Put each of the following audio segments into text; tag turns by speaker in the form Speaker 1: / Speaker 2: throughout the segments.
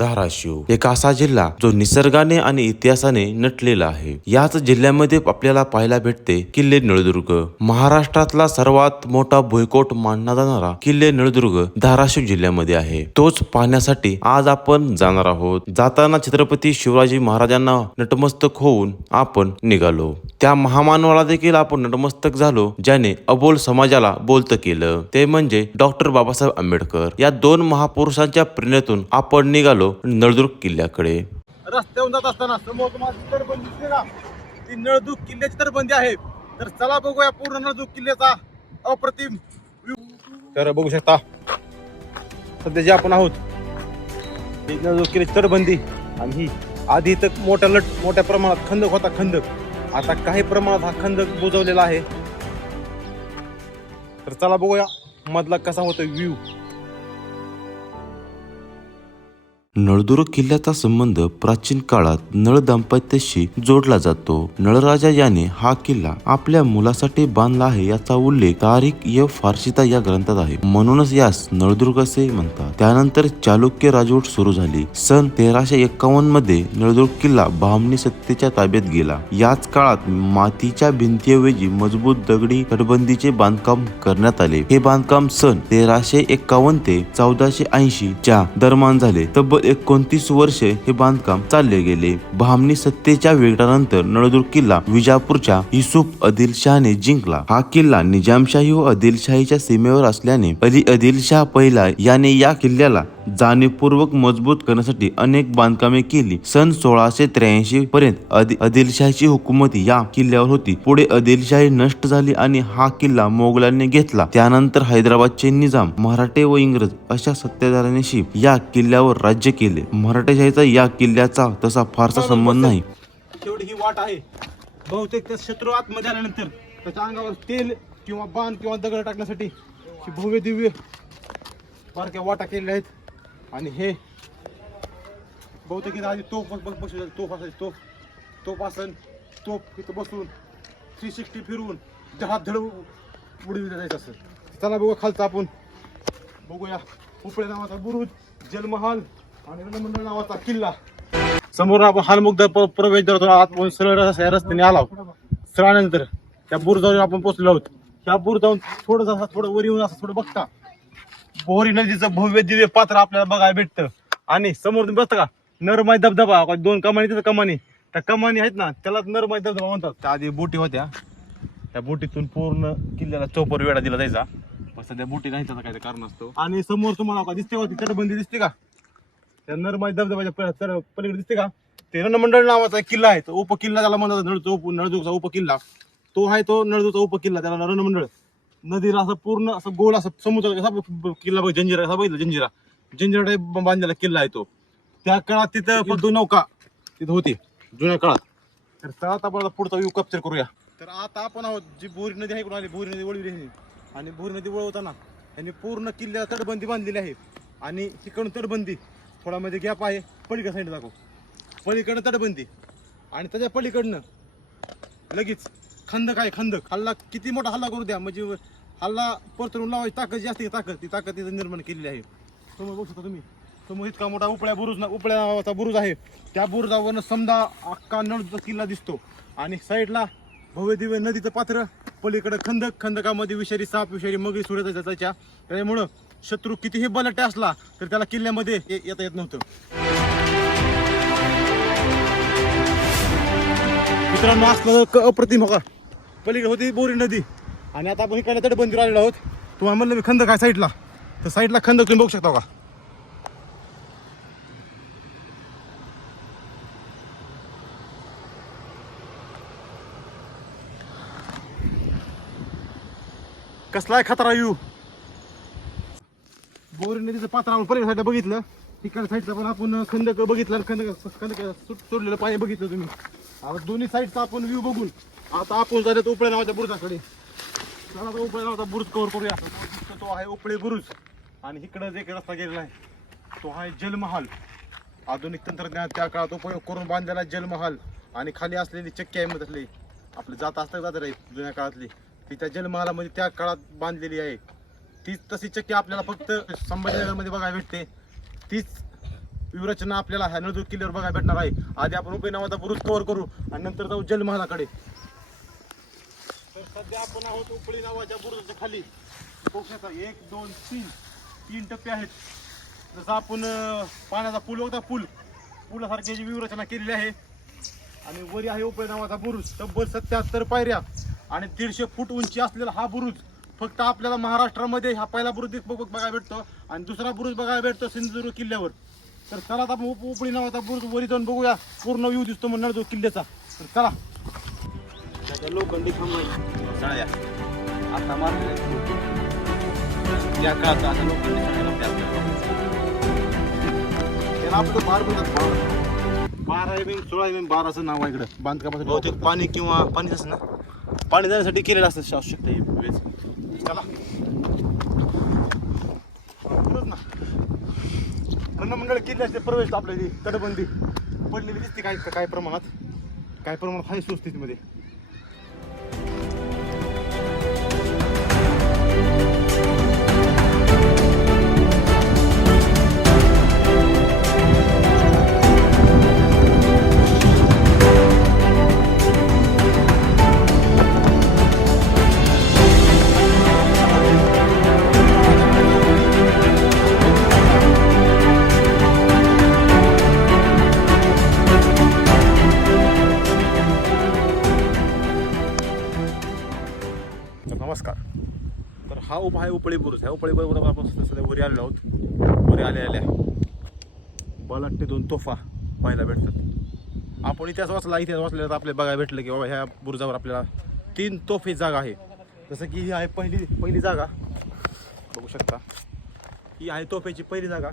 Speaker 1: धाराशिव. एक असा जिल्हा जो निसर्गाने आणि इतिहासाने नटलेला आहे. याच जिल्ह्यामध्ये आपल्याला पाहायला भेटते किल्ले नळदुर्ग. महाराष्ट्रातला सर्वात मोठा भुईकोट मानला जाणारा किल्ले नळदुर्ग धाराशिव जिल्ह्यामध्ये आहे. तोच पाहण्यासाठी आज आपण जाणार आहोत. जाताना छत्रपती शिवाजी महाराजांना नटमस्तक होऊन आपण निघालो. त्या महामानवाला देखील आपण नटमस्तक झालो ज्याने अबोल समाजाला बोलतं केलं. ते म्हणजे डॉक्टर बाबासाहेब आंबेडकर. या दोन महापुरुषांच्या प्रेरणेतून आपण निघालो नळदुर्ग किल्ल्याकडे.
Speaker 2: रस्त्यावर जात असताना समोर तुम्हाला तटबंदी ती नळदुर्ग किल्ल्याची तटबंदी आहे. तर चला बघूया पूर्ण नळदुर्ग किल्ल्याचा अप्रतिम तर बघू शकता सध्या जे आपण आहोत नळदुर्ग किल्ल्याची तटबंदी आणि ही आधी तर मोठ्या लट मोठ्या प्रमाणात खंदक होता खंदक. आता काही प्रमाणात हा खंदक बुजवलेला आहे. तर चला बघूया मधला कसा होतो व्ह्यू
Speaker 1: नळदुर्ग किल्ल्याचा संबंध प्राचीन काळात नळ दाम्पत्याशी जोडला जातो. नळराजा याने हा किल्ला आपल्या मुलासाठी बांधला आहे याचा उल्लेख तारीख य फारशिता या ग्रंथात आहे. म्हणूनच यास नळदुर्ग असे म्हणतात. त्यानंतर चालुक्य राजवट सुरू झाली. सन तेराशे एक्कावन्नमध्ये नळदुर्ग किल्ला बहामनी सत्तेच्या ताब्यात गेला. याच काळात मातीच्या भिंतीऐवजी मजबूत दगडी तटबंदीचे बांधकाम करण्यात आले. हे बांधकाम सन तेराशे एक्कावन्न ते चौदाशे ऐंशी च्या दरम्यान झाले. तब्बल एकोणतीस वर्षे हे बांधकाम चालले गेले. बहामनी सत्तेच्या वेगळ्यानंतर नळदुर्ग किल्ला विजापूरच्या युसुफ आदिलशहाने जिंकला. हा किल्ला निजामशाही व आदिलशाहीच्या सीमेवर असल्याने अली आदिलशाह पहिला याने या किल्ल्याला जाणीवपूर्वक मजबूत करण्यासाठी अनेक बांधकामे केली. सन सोळाशे त्र्याऐंशी पर्यंत आदि आदिलशाहीची हुकूमत या किल्ल्यावर होती. पुढे आदिलशाही नष्ट झाली आणि हा किल्ला मोगलांनी घेतला. त्यानंतर हैदराबादचे निजाम मराठे व इंग्रज अशा सत्तेधाऱ्यांशी या किल्ल्यावर राज्य केले. मराठेशाहीचा या किल्ल्याचा तसा फारसा संबंध नाही.
Speaker 2: तेवढी ही वाट आहे. बहुतेक त्या शत्रू आतमध्ये आल्यानंतर त्याच्या अंगावर तेल किंवा बाण किंवा दगड टाकण्यासाठी भव्य दिव्य बारक्या वाटा केलेल्या आहेत. आणि हे बहुतेक इथं आधी तोफ बस बस बसू तोफ असायची तोफ. तोफ असन तोफ इथं बसून थ्री सिक्स्टी फिरून जहाज धड उडवी जायचं असं चला बघू खालचं आपण. बघूया. उपळे नावाचा बुरुज जलमहाल आणि रणमंडळ नावाचा किल्ला. समोर आपण हालमुग्ध प्रवेश दर आत सरळ या रस्त्याने आला सरळ त्या बुरुजावर आपण पोचलो आहोत. त्या बुर थोडं असं थोडं वर येऊन असं थोडं बघता. बोरी नदीचं भव्य दिव्य पात्र आपल्याला बघायला भेटतं. आणि समोर तुम्ही बघता का? नरमाई धबधबा दोन कमानी तिथं कमानी. त्या कमानी आहेत ना त्याला नरमाई धबधबा म्हणतात. त्या आधी बोटी होत्या. त्या बोटीतून पूर्ण किल्ल्याला चौपर वेळा दिला जायचा. पण सध्या बोटी नाही त्याचा काही कारण असतो आणि समोर तुम्हाला का दिसते होती तटबंदी दिसते का? त्या नरमाई धबधब्याच्या तर पलीकडे दिसते का? ते रणमंडळ नावाचा एक किल्ला आहे. तो उपकिल्ला त्याला म्हणतात नळदुर्ग उप उपकिल्ला. तो आहे तो नळदुर्गचा उपकिल्ला त्याला रणमंडळ नदीला असं पूर्ण असं गोल असं समुद्र कसा ब- किल्ला बघ जंजिरा कसा बघितलं जंजिरा? जंजिरा टाईप बांधलेला किल्ला आहे तो. त्या काळात तिथं फक्त नौका तिथं होती जुन्या काळात. तर चला आता आपण आता पुढचा व्ह्यू कॅप्चर करूया. तर आता आपण आहोत जी बोरी नदी आहे इकडून आली बोरी नदी वळवली आहे. आणि बोरी नदी वळवताना त्यांनी पूर्ण किल्ल्याला तटबंदी बांधलेली आहे. आणि इकडून तटबंदी थोडा मध्ये गॅप आहे. पलीकडे साईड दाखव. पलीकडनं तटबंदी. आणि त्याच्या पलीकडनं लगेच खंदक आहे खंदक हल्ला किती मोठा हल्ला करू द्या. म्हणजे हल्ला परतून लावायची ताकद जी असते ताकद. ती ताकद तिथं निर्माण केलेली आहे. समोर बघू शकता तुम्ही. समोर इतका मोठा उपळ्या बुरुज ना- उपळ्या नावाचा बुरुज आहे. त्या बुरुजावरनं समजा अख्खा नळचा किल्ला दिसतो. आणि साईडला भव्य दिव्य नदीचं पात्र पलीकडे खंदक खंदकामध्ये विषारी साप विषारी मगरी सुरत त्याच्या त्यामुळं शत्रू कितीही बलटे असला तर त्याला किल्ल्यामध्ये येता येत नव्हतं. मित्रांनो असलं अप्रतिम होता पलीकडे होती बोरी नदी. आणि आता आपण इकडे तटबंदीवर आलेलो आहोत. तुम्हाला म्हणलं मी खंद काय साईडला? तर साईडला खंद तुम्ही बघू शकता का कसला आहे खतरा येऊ बोरी नदीचं पात्र आपण पलीकडे साईडला बघितलं. इकडे साईडला पण आपण खंदक बघितलं खंदक खंदक सोडलेलं पाणी बघितलं तुम्ही. आता दोन्ही साईडचा आपण व्ह्यू बघून. आता आपण झालं उपळे नावाच्या बुरुजाकडे. चला आता उपळे नावाचा बुरुज कव्हर करूया. तो तो आहे उपळे बुरुज. आणि इकडं जे रस्ता गेलेला आहे तो आहे जलमहाल. आधुनिक तंत्रज्ञान त्या काळात उपयोग करून बांधलेला जलमहाल. आणि खाली असलेली चक्की आहे मधली. आपले जात असतात जात रे जुन्या काळातली. ती त्या जलमहालामध्ये त्या काळात बांधलेली आहे. तीच तशी चक्की आपल्याला फक्त संभाजीनगरमध्ये बघायला भेटते. तीच व्यूरचना आपल्याला ह्या नळदुर्ग किल्ल्यावर बघायला भेटणार आहे. आधी आपण उपयोग नावाचा बुरुज कव्हर करू आणि नंतर जाऊ जलमहालाकडे. सध्या आपण आहोत उपळी नावाच्या बुरुजाच्या खाली. बघू शकता एक दोन तीन तीन टप्पे आहेत. जसं आपण अं, पाण्याचा पूल होता पूल. पुलासारखी जी व्यूरचना केलेली आहे. आणि वरी आहे उपळी नावाचा बुरुज. तब्बल सत्याहत्तर पायऱ्या आणि दीडशे फूट उंची असलेला हा बुरुज फक्त आपल्याला महाराष्ट्रामध्ये हा पहिला बुरुज बघ- बघ- बघायला भेटतो. आणि दुसरा बुरुज बघायला भेटतो सिंधुदुर्ग किल्ल्यावर. तर चला आता आपण उप उपळी नावाचा बुरुज वरी जाऊन बघूया. पूर्ण व्ह्यू दिसतो मग नळदुर्ग किल्ल्याचा. तर चला. लोखंडी
Speaker 3: सळ्या आता मारले त्या काळात आता लोकांनी
Speaker 2: त्याला आपलं बार बोलतात बार. बारा एम एम सोळा एम एम बाराचं नाव आहे इकडं. बांधकामाचं बहुतेक पाणी किंवा पाणी असं ना? पाणी जाण्यासाठी केलेलं असतं ही वेज चला. रणमंडळ किल्ल्याचे प्रवेश आपल्या तटबंदी. पडलेली दिसते काय काय प्रमाणात? काय प्रमाणात आहे सुस्थितीमध्ये? तर हा उप आहे उपळी बुरुज ह्या उपळी बरोबर आपण सध्या वरी आलेलो आहोत. वरी आल्या आल्या. बलाट्टे दोन तोफा पाहायला भेटतात. आपण इतिहास वाचला इतिहास वाचलेला तर आपल्याला बघायला भेटलं की बाबा ह्या बुरुजावर आपल्याला तीन तोफे जागा आहे. जसं की ही आहे पहिली पहिली जागा. बघू शकता. ही आहे तोफेची पहिली जागा.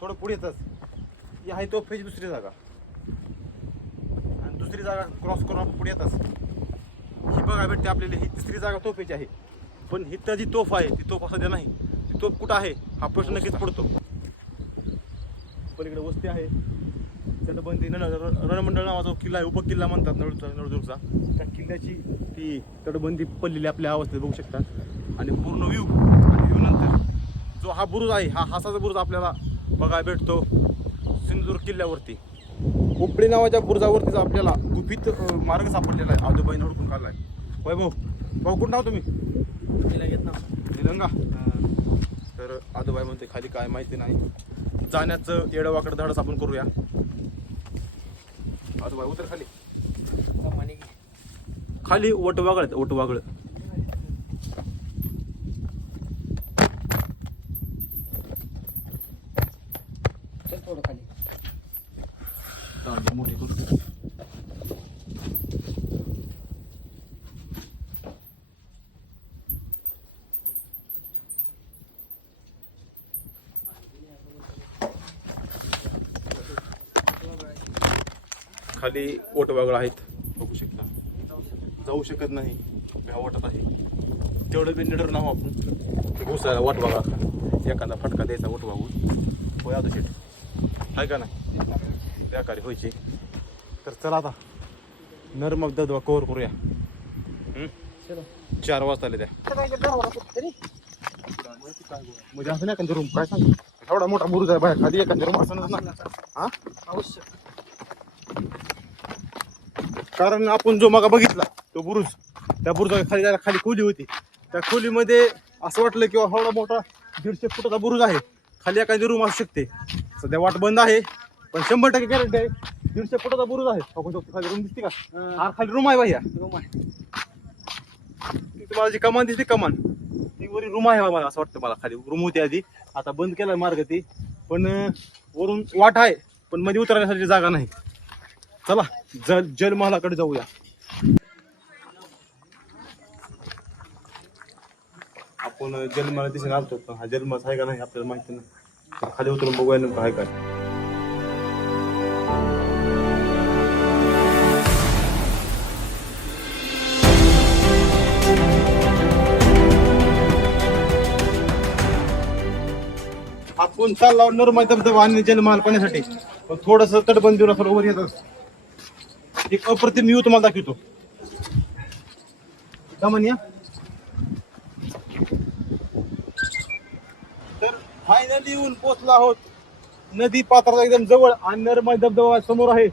Speaker 2: थोडं पुढे येतच ही आहे तोफेची दुसरी जागा. आणि दुसरी जागा क्रॉस करून आपण पुढे येतच ही बघा भेटते आपल्याला. ही तिसरी जागा तोफेची आहे. पण हिथं जी तोफ आहे ती तोफ सध्या नाही. ती तोफ कुठं आहे हा प्रश्न नक्कीच पडतो. पलीकडे वस्ती आहे. तटबंदी नळ रणमंडळ नावाचा किल्ला आहे उपकिल्ला म्हणतात नळदुर्गचा नळदुर्गचा. त्या किल्ल्याची ती तटबंदी पडलेली आपल्या अवस्थेत बघू शकता. आणि पूर्ण व्ह्यू आणि व्ह्यू नंतर. जो हा बुरुज आहे हा हासाचा बुरुज आपल्याला बघायला भेटतो सिंधुदुर्ग किल्ल्यावरती. उपडी नावाच्या बुरुजावरतीच आपल्याला गुपित मार्ग सापडलेला आहे. आजोबाईने हुडकून काढलाय. होय भाऊ भाऊ कुठं नाव तुम्ही? निलंगा. तर आजोबाई म्हणते खाली काय माहिती नाही. जाण्याचं येडवाकडं धाडस आपण करूया. आजोबाई उतर खाली. खाली ओट वागळ ओट वागळ
Speaker 3: खाली
Speaker 2: ओट वागळ आहेत. बघू शकता. जाऊ शकत नाही. भ्या वाटत आहे. तेवढं बी निडर नाव आपण. घुसायला वाट बघा. एखादा फटका द्यायचा ओट वागून होय आता शेट आहे का नाही? बेकारी व्हायची तर चला आता. नरमक ददवा कव्हर करूया? चार वाजता आले त्या. म्हणजे असं नाही एखादा रूम काय सांग? एवढा मोठा बुरुज आहे बाहेर. खाली एखादा रूम असं ना. हा?
Speaker 3: अवश्य.
Speaker 2: कारण आपण जो मगा बघितला तो बुरुज त्या बुरुजा खाली जायला खाली खोली होती. त्या खोलीमध्ये असं वाटलं की एवढा मोठा दीडशे फुटाचा बुरुज आहे. खाली एखादी रूम असू शकते. सध्या वाट बंद आहे पण शंभर टक्के गॅरंटी आहे दीडशे फुटाचा बुरुज आहे. बघू शकतो खाली रूम दिसते का? हा. खाली रूम आहे भैया.
Speaker 3: रूम आहे.
Speaker 2: ती तुम्हाला जी कमान दिसते कमान ती वरी रूम आहे मला असं वाटतं मला. खाली रूम होती आधी. आता बंद केलाय मार्ग ती. पण वरून वाट आहे पण मध्ये उतरण्यासाठी जागा नाही. चला जल जलमहालाकडे जाऊया. आपण जलमहाला दिसेन आलतो पण हा जलमच आहे का नाही आपल्याला माहिती नाही. खाली उतरून बघूया नेमकं आहे काय आपण चालला नरमाय धबधबा आणि जलमाल पाण्यासाठी पण थोडस तटबंदीवर थोडं वर येत एक अप्रतिम व्ह्यू तुम्हाला दाखवतो. का या तर फायनली येऊन पोचलो आहोत. नदी पात्राचा एकदम जवळ आणि नर्मदा धबधबा समोर आहे.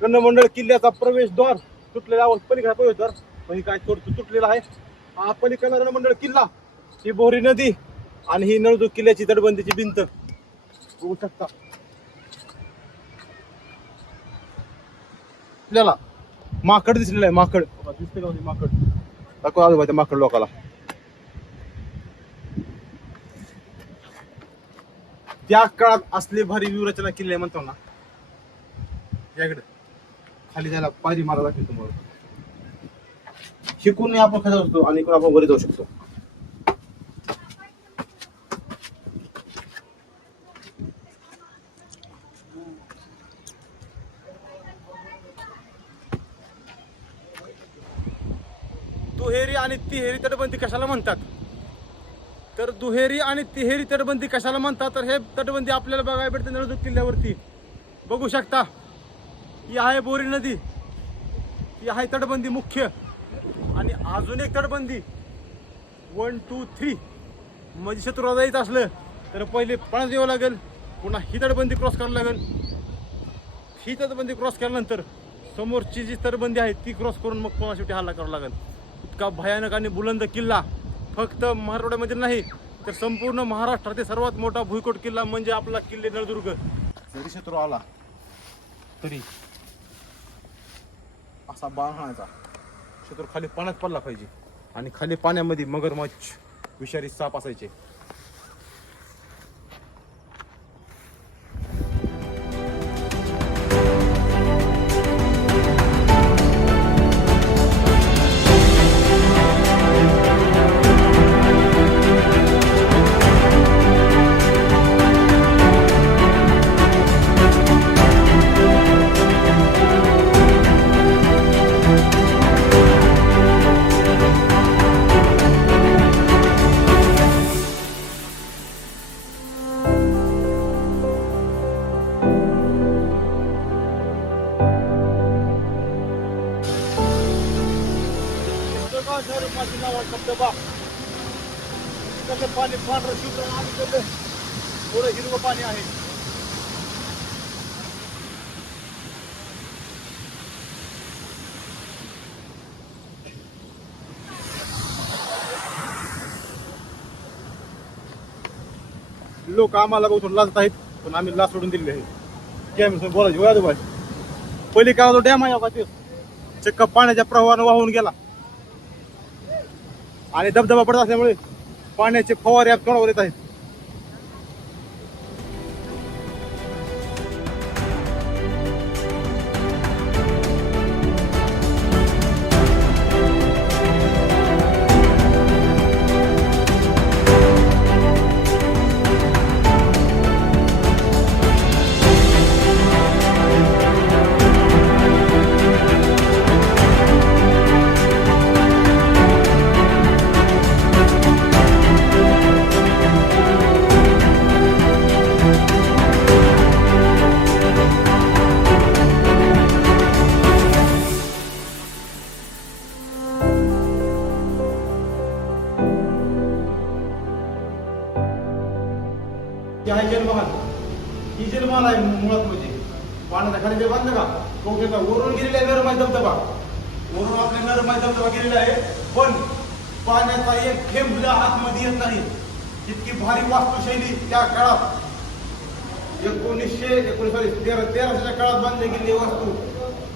Speaker 2: गणमंडळ किल्ल्याचा प्रवेशद्वार तुटलेला पलीकडा प्रवेशद्वार म्हणजे काय थोडं तुटलेला आहे. हा पलीकडला रणमंडळ किल्ला. ही बोरी नदी आणि ही नळदूर किल्ल्याची तटबंदीची भिंत. बघू शकता. आपल्याला. माकड दिसलेलं आहे माकड. दिसते का म्हणजे माकड? दाखवा आजोबा त्या माकड लोकाला. त्या काळात असले भारी व्यूरचना किल्ले म्हणतो ना. याकडे. खाली जायला पायरी मारा लागेल तुम्हाला. शिकून आपण जाऊ शकतो आणि इकडून आपण वरी जाऊ शकतो दुहेरी दुहेरी तटबंदी कशाला म्हणतात? तर दुहेरी आणि तिहेरी तटबंदी कशाला म्हणतात? तर हे तटबंदी आपल्याला बघायला भेटते नळदुर्ग किल्ल्यावरती. बघू शकता. ही आहे बोरी नदी. ही आहे तटबंदी मुख्य. आणि अजून एक तटबंदी. वन टू थ्री म्हणजे शत्रूला जायचं असलं तर पहिले पाण्यात यावं लागेल. पुन्हा ही तटबंदी क्रॉस करावं लागेल. ही तटबंदी क्रॉस केल्यानंतर समोरची जी तटबंदी आहे ती क्रॉस करून मग पुन्हा शेवटी हल्ला करावा लागेल. इतका भयानक आणि बुलंद किल्ला फक्त मराठवाड्यामध्ये नाही तर संपूर्ण महाराष्ट्रातील सर्वात मोठा भुईकोट किल्ला म्हणजे आपला किल्ले नळदुर्ग. जरी शत्रू आला तरी असा बाण हाणायचा शत्रू खाली पाण्यात पडला पाहिजे आणि खाली पाण्यामध्ये मगरमच्छ विषारी साप असायचे. लोक आम्हाला बघून लाजत आहेत पण आम्ही लाच सोडून दिलेली आहे. कॅमेरा बोलायची वया भाई पहिली काळा तो डॅम आहे बघा ते. चक्क पाण्याच्या प्रवाहानं वाहून गेला. आणि धबधबा पडत असल्यामुळे पाण्याचे फवारे आप तोंडावर येत आहेत.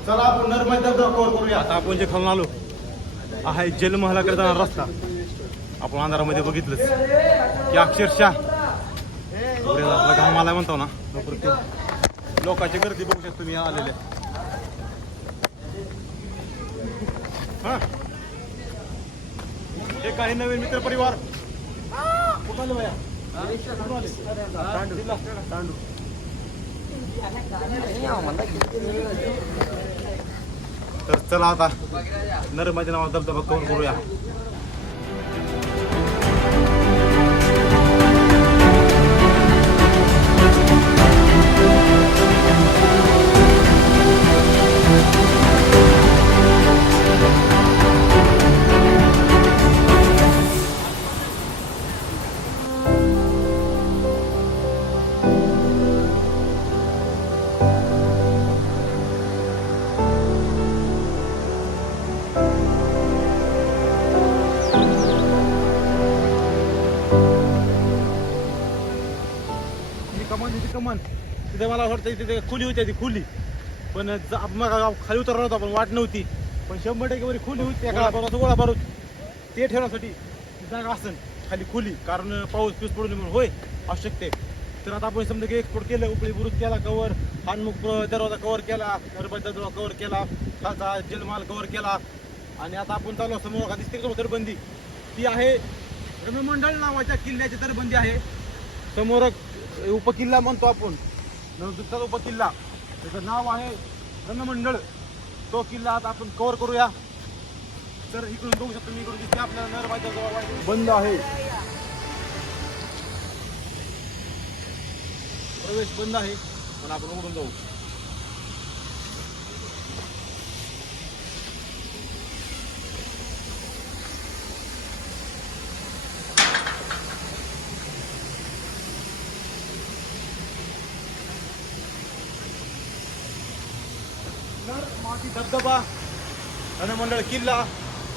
Speaker 2: चला आपण नरमाय धबधबा कव्हर करूया. आता आपण जे खालून आलो आहे जलमहालाकडे जाणारा रस्ता. आपण अंधारामध्ये बघितलंच. की अक्षरशः आपला घाम आलाय म्हणतो ना लोकांची गर्दी बघू शकतो तुम्ही आलेले. हा. हे काही नवीन मित्र परिवार कुठं आले? तांडू. तांडू. तर चला आता नरमाच्या नावाचा धबधबा कवर करूया. वाटतं तिथे खुली होती ती खुली. पण मग खाली उतरलो होतो आपण वाट नव्हती. पण शंभर टक्के वरी खुली होती काळापासून गोळा बारूद ते ठेवण्यासाठी जागा असेल खाली खुली. कारण पाऊस पिऊस पडून म्हणून. होय आवश्यकते तर आता आपण समजा की एक्सपोर्ट केलं उपळी बुरुज केला कवर हानमुख दरवाजा कव्हर केला नर्मदा दरवाजा कव्हर केला खालचा जलमाल कव्हर केला. आणि आता आपण चालू समोर का दिसते तरबंदी ती आहे रममंडळ नावाच्या किल्ल्याची तरबंदी आहे. समोर एक उपकिल्ला म्हणतो आपण. नवदुर्गाचा उप किल्ला त्याचं नाव आहे रणमंडळ तो किल्ला आता आपण कव्हर करूया. तर इकडून बघू शकतो मी इकडून दिसते आपल्याला नरबाच्या जवळ बंद आहे. प्रवेश बंद आहे. पण आपण उघडून जाऊ. नर माती धबधबा रणमंडळ किल्ला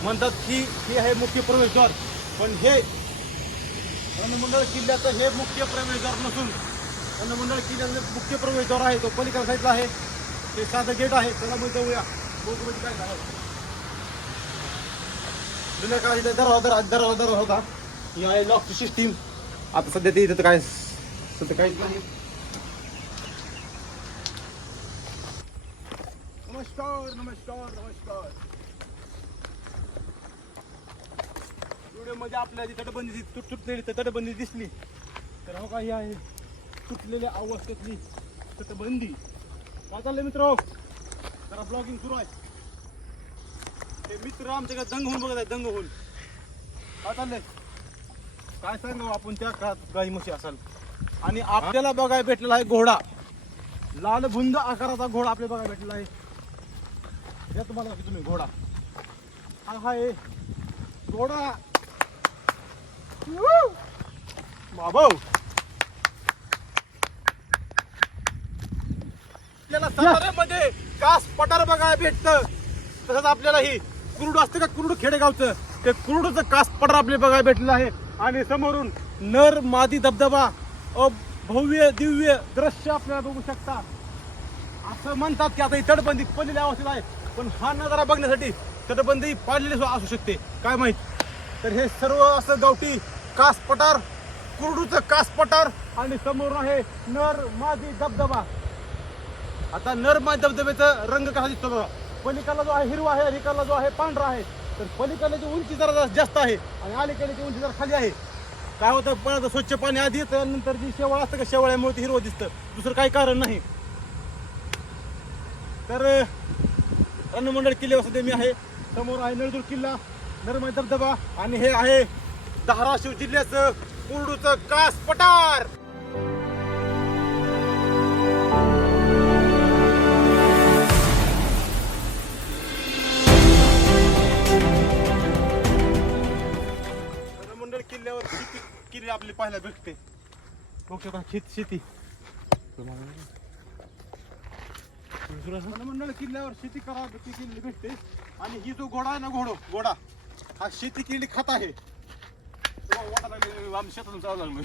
Speaker 2: म्हणतात की हे आहे मुख्य प्रवेशद्वार. पण हे रणमंडळ किल्ल्याचं हे मुख्य प्रवेशद्वार नसून रणमंडळ किल्ल्याचं मुख्य प्रवेशद्वार आहे तो पलीकडे साईडला आहे. ते साधं गेट आहे त्याला मग जाऊया. बघू म्हणजे काय झालं. जुन्या काळात इथे दरवाजा दरवाजा दरवाजा होता. ही आहे लॉक सिस्टीम आता सध्या ते इथं तर काय सध्या काहीच नाही. नमस्कार नमस्कार. नमस्कार व्हिडिओमध्ये आपल्याला जी तटबंदी तुट तुटलेली तर तटबंदी दिसली. तर हो काही आहे. तुटलेल्या अवस्थेतली तटबंदी. काय चाललंय मित्र? जरा ब्लॉगिंग सुरू आहे. ते मित्र आमच्याकडे दंग होऊन बघत आहे दंग होऊन. काय चाललंय? काय सांगावं आपण त्या काळात काही म्हशी असाल. आणि आपल्याला बघायला भेटलेला आहे घोडा. लाल बुंद आकाराचा घोडा आपल्याला बघायला भेटलेला आहे. या तुम्हाला दाखवतो तुम्ही घोडा. हा आहे घोडा. बाबा. आपल्याला साताऱ्यामध्ये कास पठार बघायला भेटतं. तसंच आपल्याला ही कुरुड असतं का? कुरुड खेडेगावचं. ते कुरुडचं कास पठार आपल्याला बघायला भेटलेलं आहे. आणि समोरून नर मादी धबधबा अ भव्य दिव्य दृश्य आपल्याला बघू शकता. असं म्हणतात की आता ही तटबंदी पडलेल्या अवस्थेत आहे. पण हा नजारा बघण्यासाठी तटबंदी पाळलेली सुद्धा असू शकते. काय माहीत? तर हे सर्व असं गावठी कास पठार कुरडूचं कास पठार आणि समोर आहे नर मादी धबधबा. आता नर मादी धबधब्याचा रंग कसा दिसतो बघा. पलीकडला जो आहे हिरवा आहे अलीकडला जो आहे पांढरा आहे. तर पलीकडल्याची उंची जरा जास्त आहे आणि अलीकडल्याची उंची जरा खाली आहे. काय होतं? पण स्वच्छ पाणी आधी येतं नंतर जी शेवाळ असतं का शेवाळ्यामुळे ते हिरवं दिसतं. दुसरं काही कारण नाही. तर अन्नमंडळ किल्ल्यावर सध्या मी आहे. समोर आहे नळदूर किल्ला नर्मदा धबधबा आणि हे आहे धाराशिव जिल्ह्याचं कुर्डूचं कास पठार. मंडळ किल्ल्यावर शेती किल्ले आपली पाहायला भेटते? ओके शकता शेती. मंडळ किल्ल्यावर शेती करा ती केलेली भेटते. आणि ही जो घोडा आहे ना घोडो घोडा हा शेती केलेली खत आहे. तेव्हा वाटा लागली, आम्ही शेतातून जावं लागलो.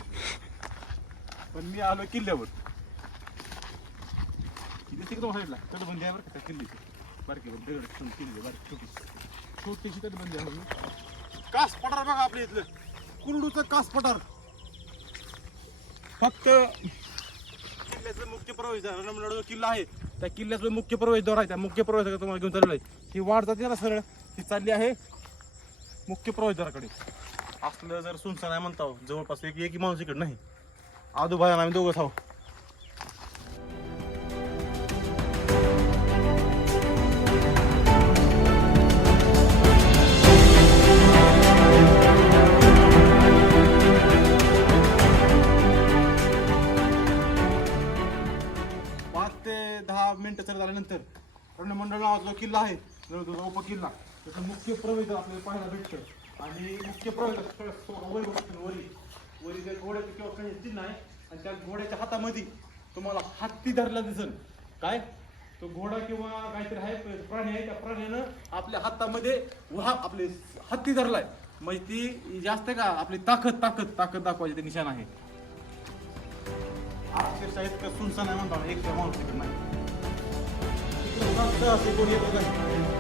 Speaker 2: पण मी आलो किल्ल्यावर. किल्ले तिकडे साईडला तटबंदी आहे बरं का त्या बारकी बरं दगड पण बारकी छोटी. छोटीशी तटबंदी आहे. कास पठार बघा आपल्या इथलं. कुरडूचं कास पठार. फक्त किल्ल्याचं मुख्य प्रवेश रणमंडळ जो किल्ला आहे. त्या किल्ल्याचा मुख्य प्रवेशद्वार आहे त्या मुख्य प्रवेशद्वार तुम्हाला घेऊन चाललेलं आहे. ही वाट जाते ना सरळ. ती चालली आहे मुख्य प्रवेशद्वाराकडे. असलं जर सुनसान आहे म्हणता जवळपास एक एक माणूस इकडे नाही. आदू भाई आम्ही दोघं आहोत दहा मिनिटं चालत आल्यानंतर रणमंडळ नावाचा जो किल्ला आहे. नळदुर्ग उपकिल्ला. त्याचं मुख्य प्रवेश आपल्याला पाहायला भेटतं. आणि मुख्य प्रवेश वरी वरी. वरी त्या घोड्याचं किंवा काही चिन्ह आहे आणि त्या घोड्याच्या हातामध्ये तुम्हाला हत्ती धरला दिसल. काय? तो घोडा किंवा काहीतरी आहे प्राणी आहे. त्या प्राण्यानं आपल्या हातामध्ये वहा आपले हत्ती धरलाय. म्हणजे ती जास्त का आपली ताकद ताकद ताकद दाखवायची ते निशाण आहे. अक्षरशः इतकं सुनसान आहे म्हणता एक माणूस तिकडे नाही तिकडे जास्त असे कोणी येतो का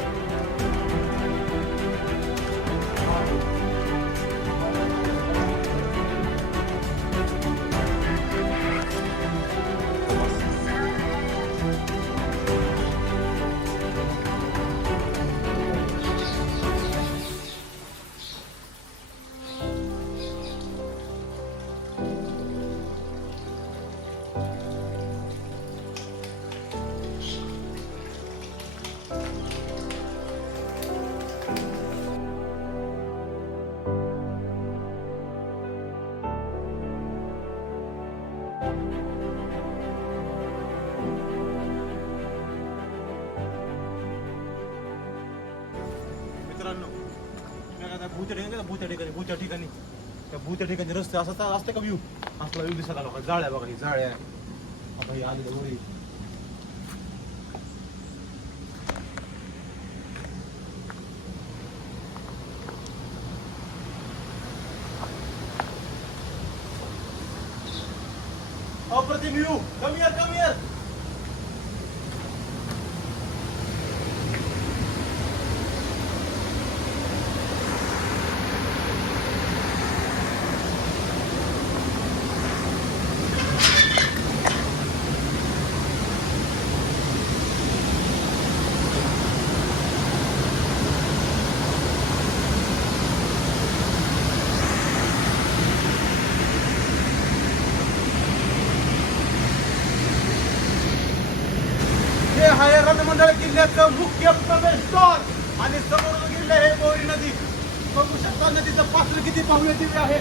Speaker 2: भूत्या ठिकाणी भूत्या ठिकाणी भूत्या ठिकाणी. त्या भूत्या ठिकाणी रस्ते असं असते का व्ह्यू असला व्ह्यू दिसत आला जाळ्या बघा ही जाळ्या. आता ही आलेल्या वरी अप्रतिम व्ह्यू कमी यार कमी यार हे आहे जिल्ह्याचं मुख्य प्रवेशद्वार आणि समोर गेलेलं हे बोरी नदी. बघू शकता नदीचं पात्र किती पाहुणे तिथे आहे.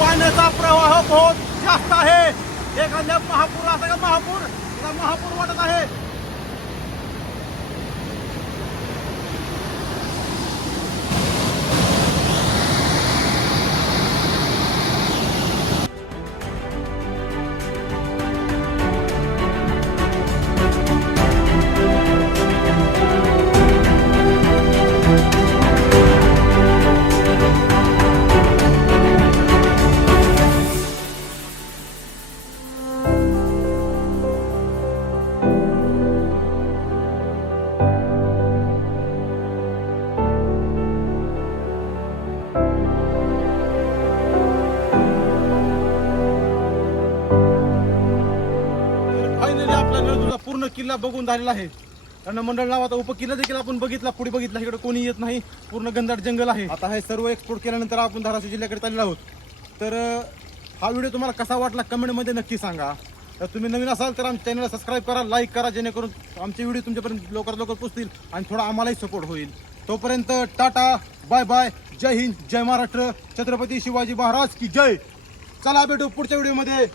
Speaker 2: पाण्याचा प्रवाह बहुत जास्त आहे. एखाद्या महापूर असा का महापूर महापूर वाटत आहे. किल्ला बघून झालेला आहे. कारण मंडळ नावाचा उपकिल्ला देखील आपण बघितला पुढे बघितला इकडे कोणी येत नाही. पूर्ण गंधाट जंगल आहे. आता हे सर्व एक्सपोर्ट केल्यानंतर आपण धाराशिव जिल्ह्याकडे चाललेलो आहोत. तर हा व्हिडिओ तुम्हाला कसा वाटला कमेंटमध्ये नक्की सांगा. तर तुम्ही नवीन असाल तर आमच्या चॅनलला सबस्क्राईब करा लाईक करा जेणेकरून आमचे व्हिडिओ तुमच्यापर्यंत लवकरात लवकर पोहोचतील आणि थोडा आम्हालाही सपोर्ट होईल. तोपर्यंत टाटा बाय बाय जय हिंद जय महाराष्ट्र. छत्रपती शिवाजी महाराज की जय. चला भेटू पुढच्या व्हिडिओमध्ये.